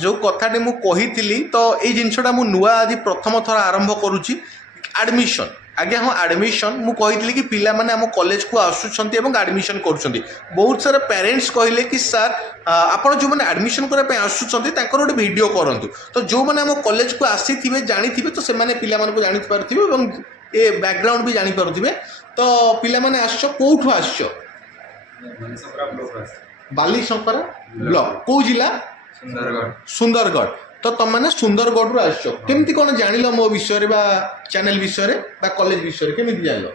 जो कथाटी मु कही तो ये जिनटा मु नुआ आज प्रथम थर आरंभ करुच्ची एडमिशन आज्ञा हाँ एडमिशन मु कही कि पिला माने आम कॉलेज को आसुंच एडमिशन कर बहुत सारा पेरेंट्स कहले कि सर आप जो मैंने एडमिशन करने आसुँच गोटे वीडियो करूँ तो जो मैंने आम कॉलेज को आसी थे जानी थे तो से पिला को जानी पारे ये बैकग्राउंड भी जानी पारे तो पिला माने आसो कौठू आसो बालीशंकरा ब्लॉक कौ जिला सुंदरगढ़ तो तुम मैंने सुंदरगढ़ रु आसो केमती कौन जान मो विषय बा चैनल विषय बा कॉलेज विषय केमी जान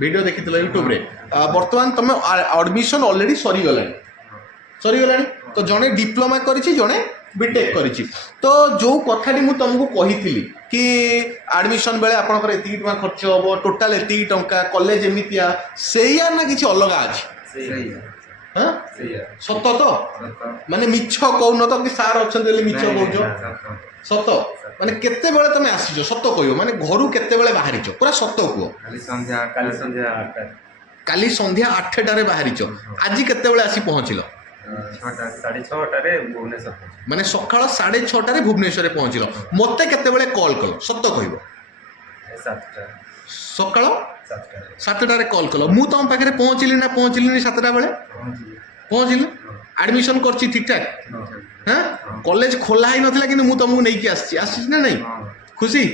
वीडियो देखी यूट्यूब रे बर्तमान तुम एडमिशन ऑलरेडी सरीगला तो जड़े डिप्लोमा करी जड़े बीटेक करी तो जो कथाटी मुझे तुमको कही कि एडमिशन बेले आपंकर एति टका खर्च हम टोटाल एति टंका कॉलेज एमतिया से ना किसी अलग अच्छी हाँ सत तो माने मिछ कहून तो कि सार अच्छा मिछ कह सत माने केते बेले तुम आसीच सत कह माने घर केते बेले बाहरी पूरा सत कह काली संध्या 8टारे बाहरी आज केते बेले आसी पहुँचल माने सकाळ 6:30 भुवनेश्वर पहुँचल मते केते बेले कॉल कल सत कह सकाळ 7टारे कॉल कल मु तुम पाखे पहुँचली ना 7टा बेले पहुँचल एडमिशन कर ठीक ठाक हाँ कॉलेज खोला ही नाला कि तुमको नहीं आसी ना नहीं खुशी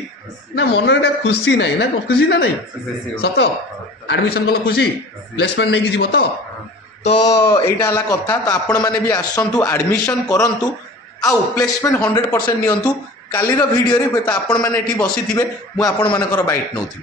ना मन खुशी नहीं ना खुशी ना नहीं सत एडमिशन कल खुशी प्लेसमेंट नहीं जीव तो यहाँ है कथा तो आपण मैंने भी आसतु एडमिशन करूँ आउ प्लेसमेंट 100% नियंतु कालीर वीडियो रे आपण मैंने बसी थे मुझे आपण मानकर बाइट नौथी।